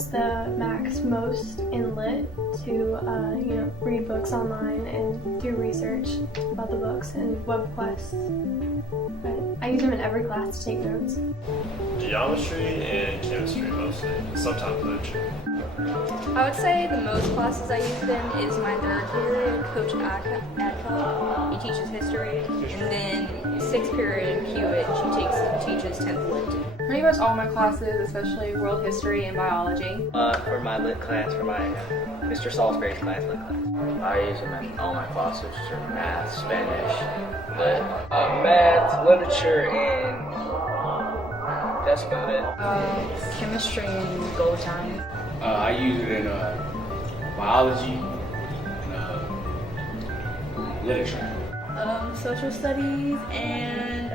use the Macs most in Lit to read books online and do research about the books and WebQuest. But I use them in every class to take notes. Geometry and chemistry mostly, sometimes literature. I would say the most classes I use them is my third period, Coach Adcock. He teaches history, and then sixth period, Hewitt. She teaches 10th Lit. Pretty much all my classes, especially world history and biology. For my lit class, for my Mr. Salisbury's class, lit class. I use them in all my classes, which are math, Spanish, lit. Math, literature, and that's about it. Chemistry and goal time. I use it in biology and literature. Social studies and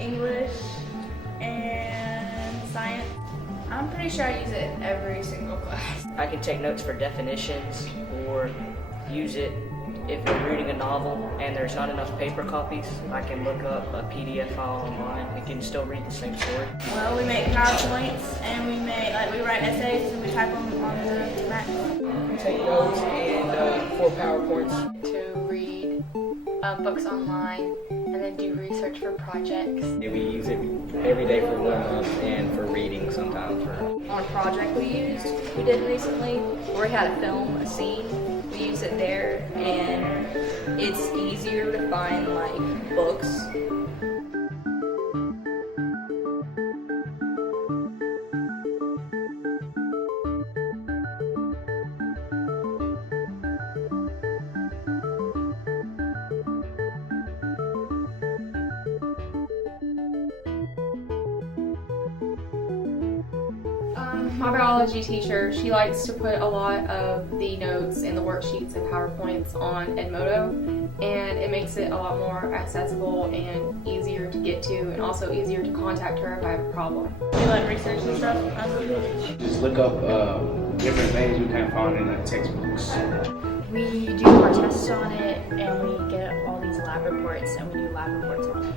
English and science. I'm pretty sure I use it in every single class. I can take notes for definitions or use it if I'm reading a novel and there's not enough paper copies. I can look up a PDF file online and can still read the same story. Well, we make PowerPoints and we write essays and we type them on the Mac. Take notes and for PowerPoints. To read books online and then do research for projects. We use it every day for 1 month and for reading sometimes. On a project we did recently, where we had to film a scene. We use it there, and it's easier to find like books. My biology teacher, she likes to put a lot of the notes and the worksheets and PowerPoints on Edmodo, and it makes it a lot more accessible and easier to get to, and also easier to contact her if I have a problem. We like research and stuff. Just look up different things we can't find in the textbooks. We do our tests on it, and we get all these lab reports, and we do lab reports on it.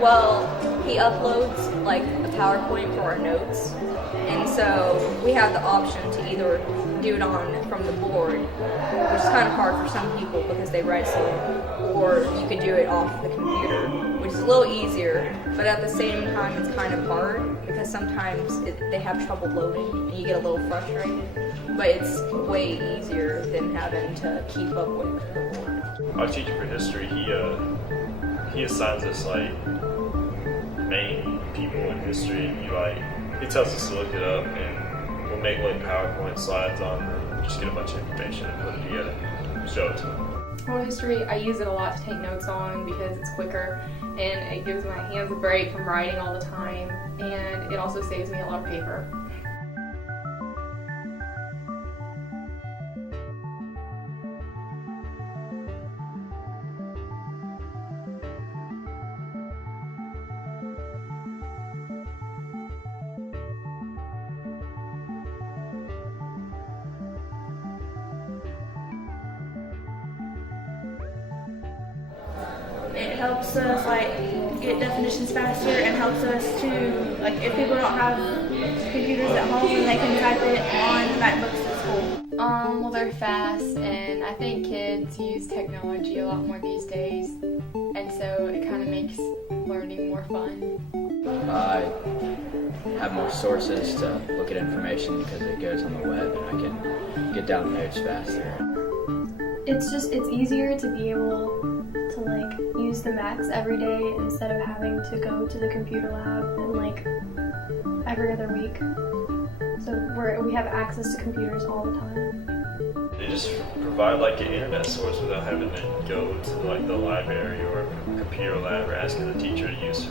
Well, he uploads like a PowerPoint for our notes, and so we have the option to either do it from the board, which is kind of hard for some people because they write slow, or you could do it off the computer, which is a little easier, but at the same time it's kind of hard because sometimes they have trouble loading and you get a little frustrated, but it's way easier than having to keep up with the board. Our teacher for history, he assigns us like main people in history, and he tells us to look it up, and we'll make like PowerPoint slides on them, just get a bunch of information and put it together, show it to them. World history, I use it a lot to take notes on because it's quicker and it gives my hands a break from writing all the time, and it also saves me a lot of paper. It helps us get definitions faster, and helps us to if people don't have computers at home, then they can type it on MacBooks at school. Well, they're fast, and I think kids use technology a lot more these days, and so it kind of makes learning more fun. I have more sources to look at information because it goes on the web, and I can get down notes faster. It's easier to be able to use the Macs every day instead of having to go to the computer lab and every other week. So we have access to computers all the time. They just provide an internet source without having to go to the library or a computer lab or asking the teacher to use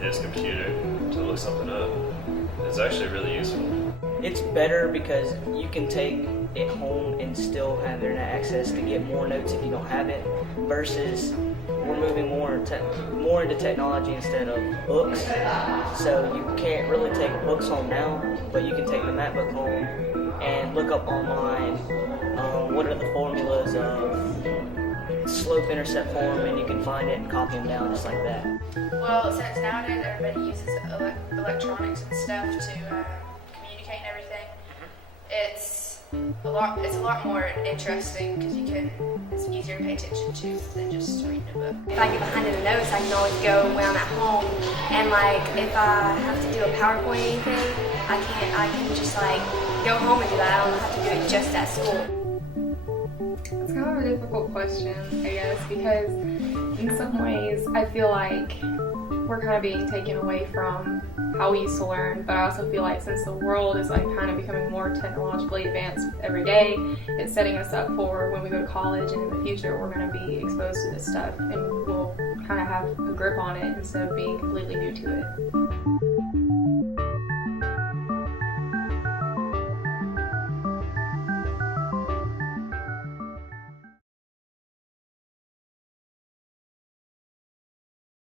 his computer to look something up. It's actually really useful. It's better because you can take it home and still have internet access to get more notes if you don't have it, versus we're moving more into technology instead of books. So you can't really take books home now, but you can take the MacBook home and look up online what are the formulas of slope-intercept form, and you can find it and copy them down just like that. Well, since nowadays everybody uses electronics and stuff to communicate and everything, it's a lot more interesting because it's easier to pay attention to than just reading a book. If I get behind in the notes, I can always go when I'm at home, and like if I have to do a PowerPoint or anything, I can just like go home and do that. I don't have to do it just at school. It's kind of a difficult question, I guess, because in some ways I feel like we're kind of being taken away from how we used to learn, but I also feel like since the world is like kind of becoming more technologically advanced every day, it's setting us up for when we go to college and in the future we're going to be exposed to this stuff and we'll kind of have a grip on it instead of being completely new to it.